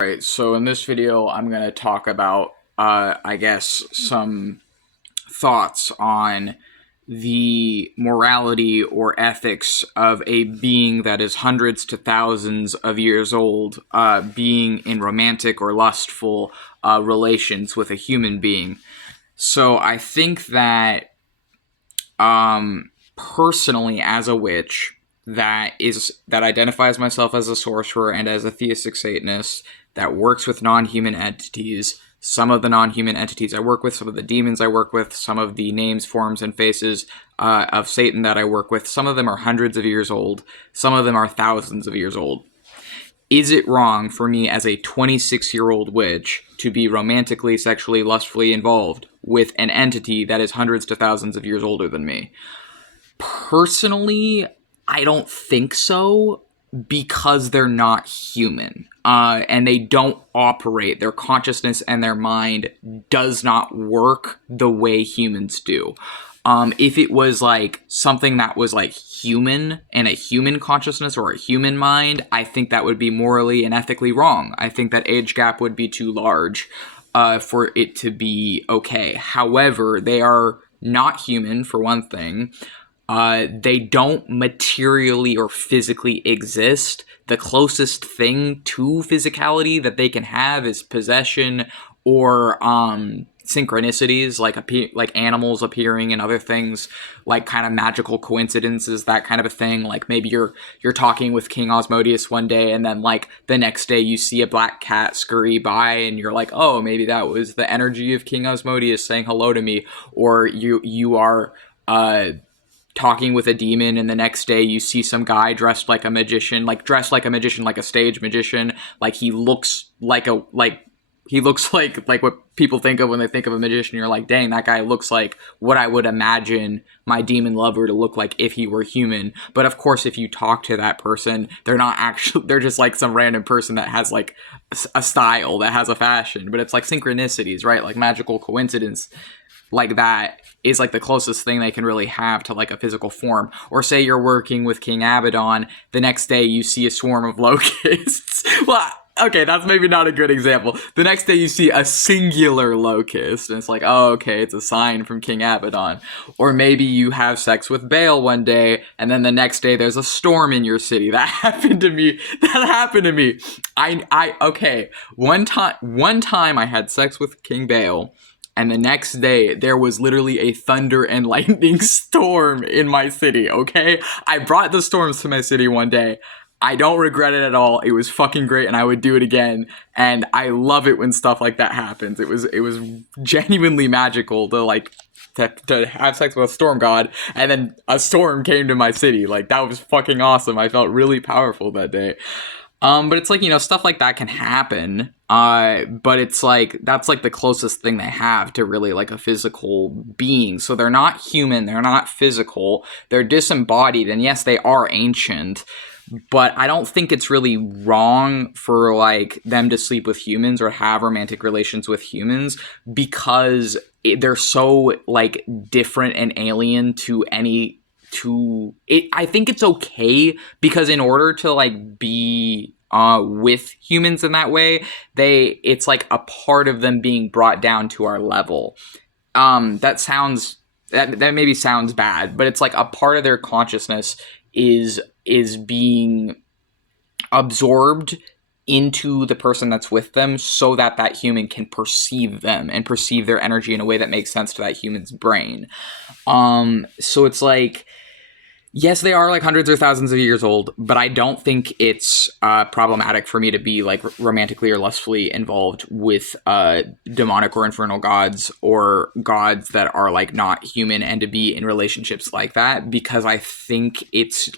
Right, so in this video, I'm going to talk about, I guess, some thoughts on the morality or ethics of a being that is hundreds to thousands of years old, being in romantic or lustful relations with a human being. So I think that, personally, as a witch, that identifies myself as a sorcerer and as a theistic Satanist that works with non-human entities. Some of the non-human entities I work with, some of the demons I work with, some of the names, forms, and faces of Satan that I work with. Some of them are hundreds of years old. Some of them are thousands of years old. Is it wrong for me as a 26-year-old witch to be romantically, sexually, lustfully involved with an entity that is hundreds to thousands of years older than me? Personally, I don't think so, because they're not human. And they don't operate. Their consciousness and their mind does not work the way humans do. If it was like something that was like human and a human consciousness or a human mind, I think that would be morally and ethically wrong. I think that age gap would be too large for it to be okay. However, they are not human, for one thing. They don't materially or physically exist. The closest thing to physicality that they can have is possession or synchronicities, like animals appearing and other things, like kind of magical coincidences, that kind of a thing. Like maybe you're talking with King Osmodius one day, and then like the next day you see a black cat scurry by, and you're like, oh, maybe that was the energy of King Osmodius saying hello to me. Or you are talking with a demon, and the next day you see some guy dressed like a magician, like a stage magician. Like he looks like what people think of when they think of a magician. You're like, dang, that guy looks like what I would imagine my demon lover to look like if he were human. But of course, if you talk to that person, they're just like some random person that has like a style, that has a fashion. But it's like synchronicities, right? Like magical coincidence like that is like the closest thing they can really have to like a physical form. Or say you're working with King Abaddon, the next day you see a swarm of locusts. Well, okay, that's maybe not a good example. The next day you see a singular locust, and it's like, oh, okay, it's a sign from King Abaddon. Or maybe you have sex with Baal one day, and then the next day there's a storm in your city. That happened to me. Okay, one time I had sex with King Baal, and the next day, there was literally a thunder and lightning storm in my city, okay? I brought the storms to my city one day. I don't regret it at all. It was fucking great, and I would do it again. And I love it when stuff like that happens. It was genuinely magical to have sex with a storm god, and then a storm came to my city. Like, that was fucking awesome. I felt really powerful that day. But it's like, stuff like that can happen. But it's like, that's like the closest thing they have to really like a physical being. So they're not human, they're not physical, they're disembodied, and yes, they are ancient. But I don't think it's really wrong for like them to sleep with humans or have romantic relations with humans, because they're so like different and alien to I think it's okay, because in order to like be with humans in that way, it's like a part of them being brought down to our level. That maybe sounds bad, but it's like a part of their consciousness is being absorbed into the person that's with them, so that human can perceive them and perceive their energy in a way that makes sense to that human's brain. So it's like, yes, they are like hundreds or thousands of years old, but I don't think it's problematic for me to be like romantically or lustfully involved with demonic or infernal gods, or gods that are like not human, and to be in relationships like that, because I think it's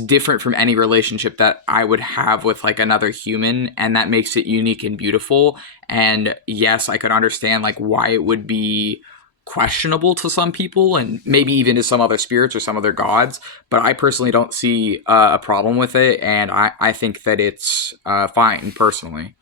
different from any relationship that I would have with like another human, and that makes it unique and beautiful. And yes, I could understand like why it would be questionable to some people, and maybe even to some other spirits or some other gods, but I personally don't see a problem with it, and I think that it's fine personally.